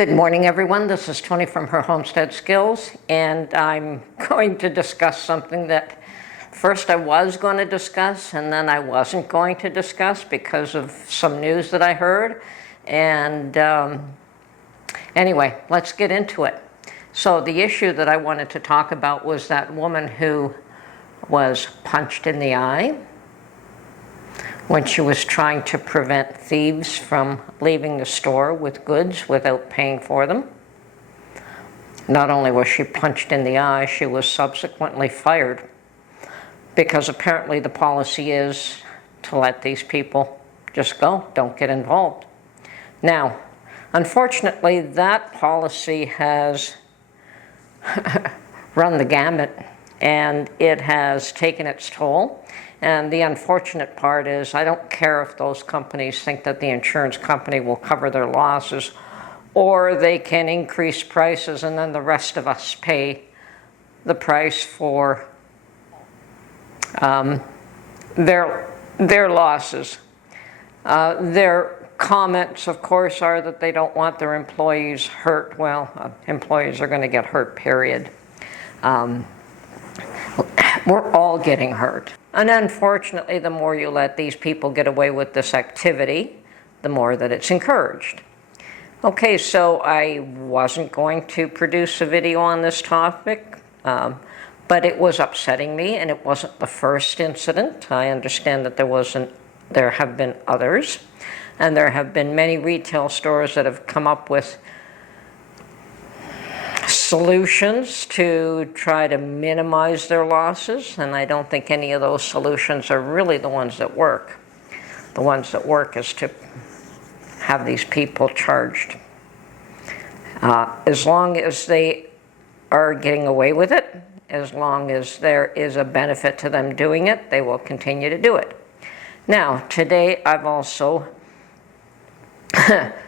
Good morning, everyone. This is Tony from Her Homestead Skills, and I'm going to discuss something that first I was going to discuss and then I wasn't going to discuss because of some news that I heard. And anyway, let's get into it. So the issue that I wanted to talk about was that woman who was punched in the eye when she was trying to prevent thieves from leaving the store with goods without paying for them. Not only was she punched in the eye, she was subsequently fired because apparently the policy is to let these people just go, don't get involved. Now, unfortunately, that policy has run the gamut and it has taken its toll. And the unfortunate part is I don't care if those companies think that the insurance company will cover their losses, or they can increase prices and then the rest of us pay the price for their losses. Their comments, of course, are that they don't want their employees hurt. Well, employees are going to get hurt, period. We're all getting hurt. And unfortunately, the more you let these people get away with this activity, the more that it's encouraged. Okay, so I wasn't going to produce a video on this topic, but it was upsetting me, and it wasn't the first incident. I understand that there have been others, and there have been many retail stores that have come up with solutions to try to minimize their losses, and I don't think any of those solutions are really the ones that work. The ones that work is to have these people charged. As long as they are getting away with it, as long as there is a benefit to them doing it, they will continue to do it. Now, today I've also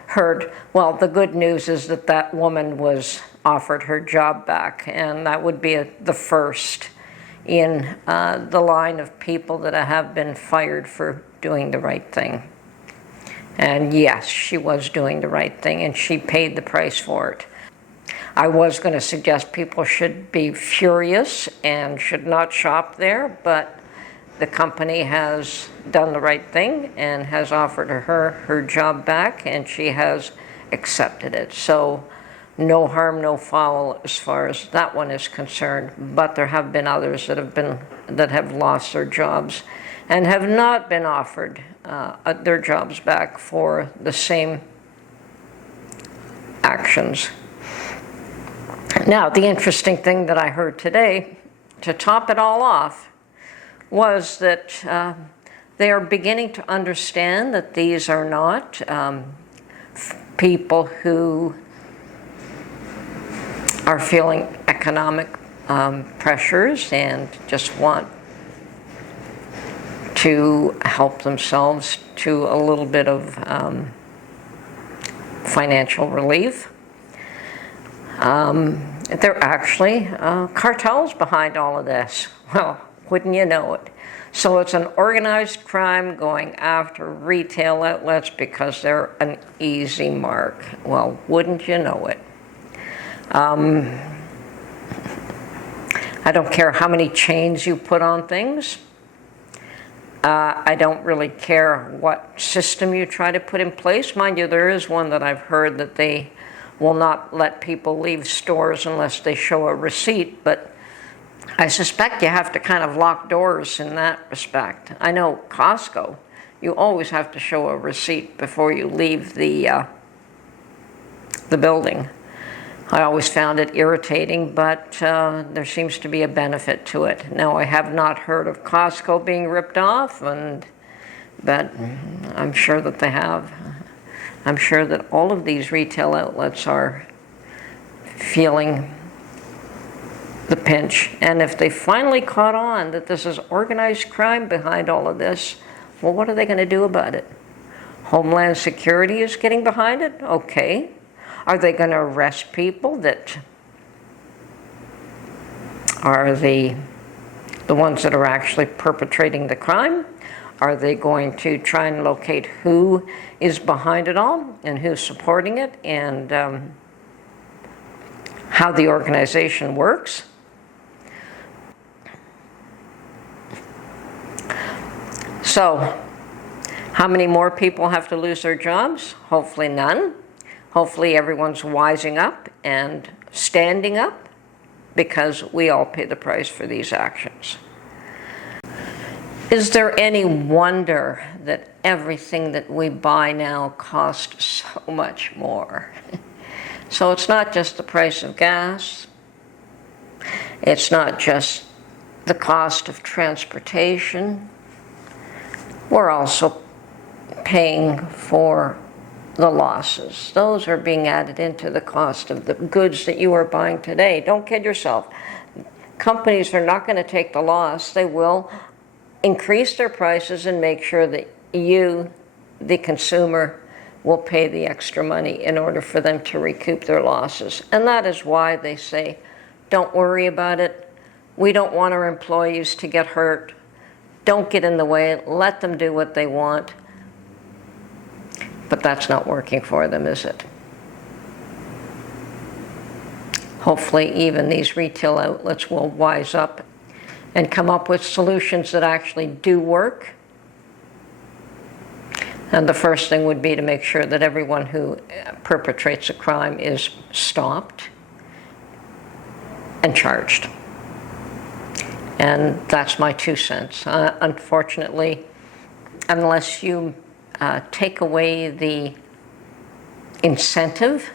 heard, well, the good news is that that woman was offered her job back, and that would be the first in the line of people that have been fired for doing the right thing. And yes, she was doing the right thing, and she paid the price for it. I was going to suggest people should be furious and should not shop there, but the company has done the right thing and has offered her job back, and she has accepted it. So no harm, no foul as far as that one is concerned. But there have been others that have lost their jobs and have not been offered their jobs back for the same actions. Now, the interesting thing that I heard today, to top it all off, was that they are beginning to understand that these are not people who are feeling economic pressures and just want to help themselves to a little bit of financial relief. There are actually cartels behind all of this. Well, wouldn't you know it? So it's an organized crime going after retail outlets because they're an easy mark. Well, wouldn't you know it? I don't care how many chains you put on things. I don't really care what system you try to put in place. Mind you, there is one that I've heard that they will not let people leave stores unless they show a receipt, but I suspect you have to kind of lock doors in that respect. I know Costco, you always have to show a receipt before you leave the building. I always found it irritating, but there seems to be a benefit to it. Now, I have not heard of Costco being ripped off, but I'm sure that they have. I'm sure that all of these retail outlets are feeling the pinch. And if they finally caught on that this is organized crime behind all of this, well, what are they going to do about it? Homeland Security is getting behind it? Okay. Are they going to arrest people that are the ones that are actually perpetrating the crime? Are they going to try and locate who is behind it all and who's supporting it and how the organization works. So, how many more people have to lose their jobs? Hopefully none. Hopefully everyone's wising up and standing up, because we all pay the price for these actions. Is there any wonder that everything that we buy now costs so much more? So it's not just the price of gas. It's not just the cost of transportation. We're also paying for the losses. Those are being added into the cost of the goods that you are buying today. Don't kid yourself. Companies are not going to take the loss. They will increase their prices and make sure that you, the consumer, will pay the extra money in order for them to recoup their losses. And that is why they say, don't worry about it. We don't want our employees to get hurt. Don't get in the way. Let them do what they want. But that's not working for them, is it? Hopefully even these retail outlets will wise up and come up with solutions that actually do work. And the first thing would be to make sure that everyone who perpetrates a crime is stopped and charged. And that's my 2 cents. Unfortunately, unless you take away the incentive,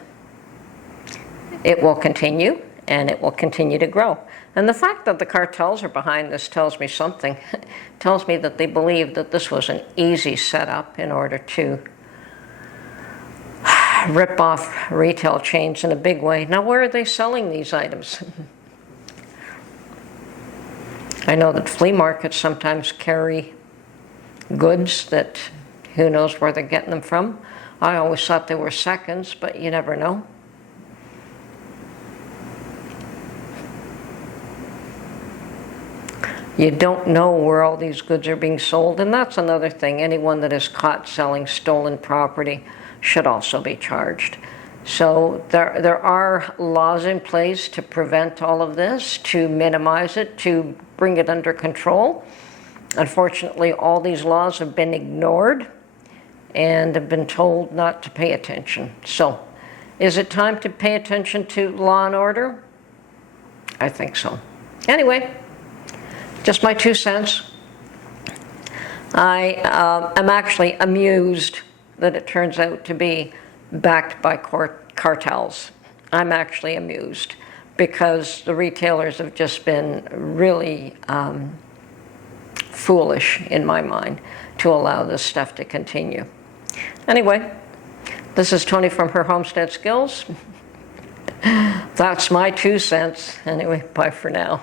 it will continue, and it will continue to grow. And the fact that the cartels are behind this tells me something. It tells me that they believe that this was an easy setup in order to rip off retail chains in a big way. Now, where are they selling these items? I know that flea markets sometimes carry goods that who knows where they're getting them from. I always thought they were seconds, but you never know. You don't know where all these goods are being sold, and that's another thing. Anyone that is caught selling stolen property should also be charged. So there are laws in place to prevent all of this, to minimize it, to bring it under control. Unfortunately, all these laws have been ignored and have been told not to pay attention. So, is it time to pay attention to law and order? I think so. Anyway, just my 2 cents. I am actually amused that it turns out to be backed by cartels. I'm actually amused because the retailers have just been really foolish, in my mind, to allow this stuff to continue. Anyway, this is Tony from Her Homestead Skills. That's my 2 cents. Anyway, bye for now.